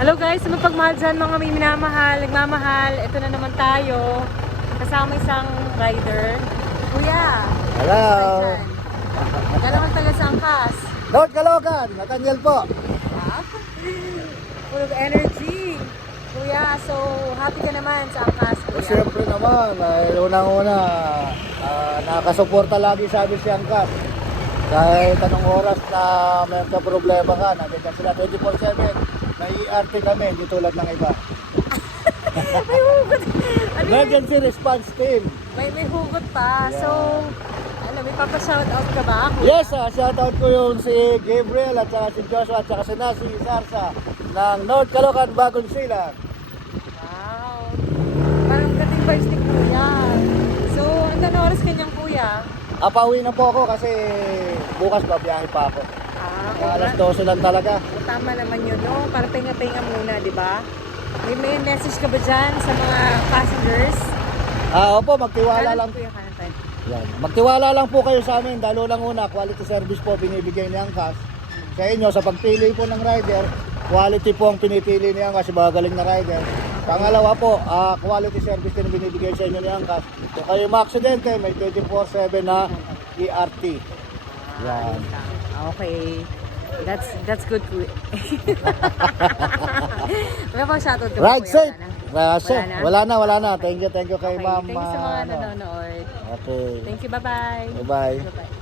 Hello guys, sa mapagmahal dyan mga may minamahal, nagmamahal. Ito na naman tayo. Kasama isang rider. Kuya. Hello. Galaman taga sa angkas. North Caloocan, Nathaniel po. Full of energy. Kuya, so happy ka naman sa angkas, kuya. Siyempre naman, unang-una, nakasuporta lagi sa amin si Angkas. Kahit anong oras na may problema ka, nandiyan sila 24/7. May ERT kami, hindi tulad ng iba. May hugot. Ano yun? Emergency response team. May hugot pa. Yeah. So, ano, may papa-shoutout ka ba, kuya? Yes, shoutout ko yung si Gabriel at saka si Joshua at saka si Nasi Sarsa ng North Caloocan, Bagong Silang. Wow. Parang dating first ni kuya. So, hanggang na oras kanyang kuya? Pauwi na po ako kasi bukas babiyahe pa ako. Alas 12 lang talaga. Tama naman yun, no? Para pahinga-pahinga muna, di ba? May message ka ba dyan sa mga passengers? Opo, magtiwala lang. Kuya Kanatan. Yan. Magtiwala lang po kayo sa amin. Dalo lang una, quality service po binibigay ni Angkas. Sa inyo, sa pagpili po ng rider, quality po ang pinipili ni Angkas, magaling na rider. Pangalawa po, quality service din binibigay sa inyo ni Angkas. Kung kayo maaksidente, may 24/7 na ERT. Yan. Okay. That's good. Wala pang shoutout ka ba, Ride kuya? safe. Wala na? Wala na. Thank you kay Okay, ma'am. thank you sa mga nanonood. Okay. Thank you, bye-bye. Bye-bye. Bye-bye.